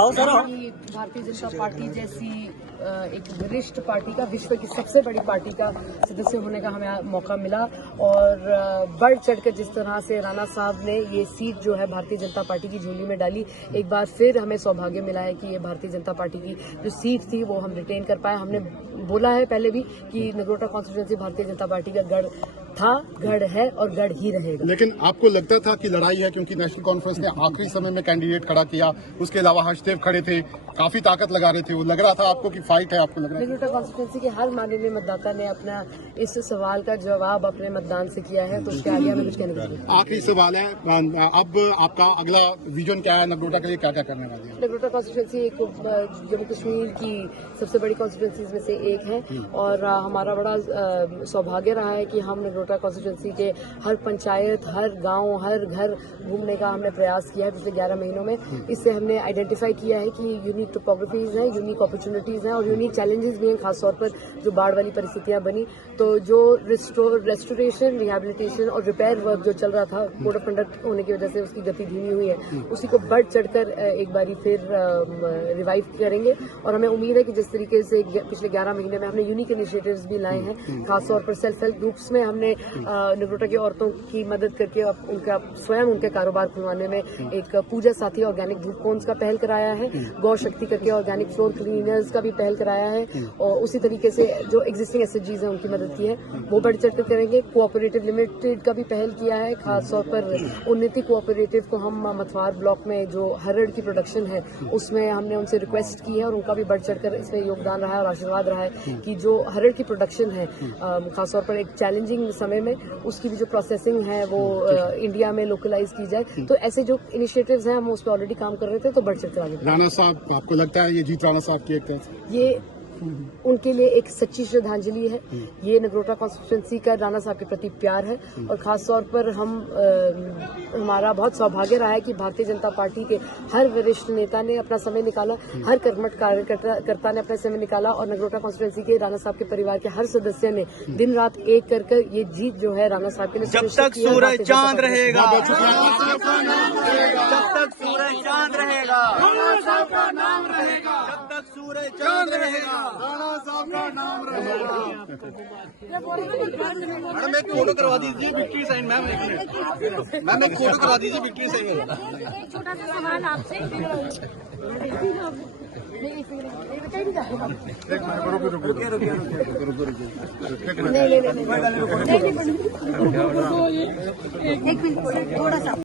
कि भारतीय जनता पार्टी जैसी एक वरिष्ठ पार्टी का, विश्व की सबसे बड़ी पार्टी का सदस्य होने का हमें मौका मिला और बढ़ चढ़कर जिस तरह से राणा साहब ने ये सीट जो है भारतीय जनता पार्टी की झोली में डाली, एक बार फिर हमें सौभाग्य मिला है कि ये भारतीय जनता पार्टी की जो सीट थी वो हम रिटेन कर पाए। हमने बोला है पहले भी कि नगरोटा कॉन्स्टिट्यूंसी भारतीय जनता पार्टी का गढ़ था, गढ़ है और गढ़ ही रहेगा। लेकिन आपको लगता था कि लड़ाई है, क्योंकि नेशनल कॉन्फ्रेंस ने आखिरी समय में कैंडिडेट खड़ा किया, उसके अलावा हर्षदेव खड़े थे, काफी ताकत लगा रहे थे, वो लग रहा था आपको कि फाइट है? आपको लग रहा है नगरोटा कॉन्स्टिट्यूंसी के हर माननीय मतदाता ने अपना इस सवाल का जवाब अपने मतदान से किया है, तो उसके आगे हमें कुछ कहने को नहीं। आखिरी सवाल है, अब आपका अगला विजन क्या है नगरोटा के लिए, क्या क्या करने वाले हैं? नगरोटा कॉन्स्टिट्यूंसी एक जम्मू कश्मीर की सबसे बड़ी कॉन्स्टिट्यूंसीज में से एक है और हमारा बड़ा सौभाग्य रहा है कि हम नगरोटा कॉन्स्टिट्यूंसी के हर पंचायत, हर गांव, हर घर घूमने का हमने प्रयास किया है पिछले 11 महीनों में। इससे हमने आइडेंटिफाई किया है कि यूनिक टोपोग्राफीज हैं, यूनिक अपॉर्चुनिटीज हैं और यूनिक चैलेंजेस भी हैं, खासतौर पर जो बाढ़ वाली परिस्थितियां बनी। तो जो रेस्टोरेशन, रिहेबिलिटेशन और रिपेयर वर्क जो चल रहा था, कोड ऑफ कंडक्ट होने की वजह से उसकी गति धीमी हुई है, उसी को बढ़ चढ़कर एक बारी फिर रिवाइव करेंगे और हमें उम्मीद है कि जिस तरीके से पिछले 11 महीने में हमने यूनिक इनिशिएटिव्स भी लाए हैं, खासतौर पर सेल्फ हेल्प ग्रुप्स में हमने नगरोटा की औरतों की मदद करके उनका स्वयं उनके कारोबार खुलवाने में एक पूजा साथी ऑर्गेनिक धूप कोन्स का पहल कराया है, गौ शक्ति करके ऑर्गेनिक फ्लोर क्लीनर्स का भी पहल कराया है और उसी तरीके से जो एग्जिस्टिंग एसएचजीज हैं उनकी मदद की है, वो बढ़ चढ़कर करेंगे। कोऑपरेटिव लिमिटेड का भी पहल किया है, खासतौर पर उन्नति कोऑपरेटिव को हम मथवार ब्लॉक में जो हरड़ की प्रोडक्शन है उसमें हमने उनसे रिक्वेस्ट की है और उनका भी बढ़ चढ़कर इसमें योगदान रहा है और आशीर्वाद रहा है कि जो हरड़ की प्रोडक्शन है खासतौर पर एक चैलेंजिंग समय में उसकी भी जो प्रोसेसिंग है वो इंडिया में लोकलाइज की जाए। तो ऐसे जो इनिशिएटिव्स हैं हम उस पर ऑलरेडी काम कर रहे थे, तो बढ़ चढ़कर आगे। राणा साहब, आपको लगता है ये जीत राणा साहब की एक तरह से ये उनके लिए एक सच्ची श्रद्धांजलि है, ये नगरोटा कॉन्स्टिट्यूंसी का राणा साहब के प्रति प्यार है और खास तौर पर हमारा बहुत सौभाग्य रहा है कि भारतीय जनता पार्टी के हर वरिष्ठ नेता ने अपना समय निकाला, हर कर्मठ कार्यकर्ता ने अपना समय निकाला और नगरोटा कॉन्स्टिट्यूंसी के राणा साहब के परिवार के हर सदस्य ने दिन रात एक कर ये जीत जो है राणा साहब के लिए जब तक सूरज चांद रहेगा, जब तक सूरज चांद रहेगा, जब तक सूरज चांद रहेगा, राणा साहब का नाम रहेगा। मैडम एक फोटो करवा दीजिए विक्ट्री साइन। मैम एक फोटो करवा दीजिए विक्ट्री साइन। एक छोटा सा सवाल आपसे, एक मिनट थोड़ा सा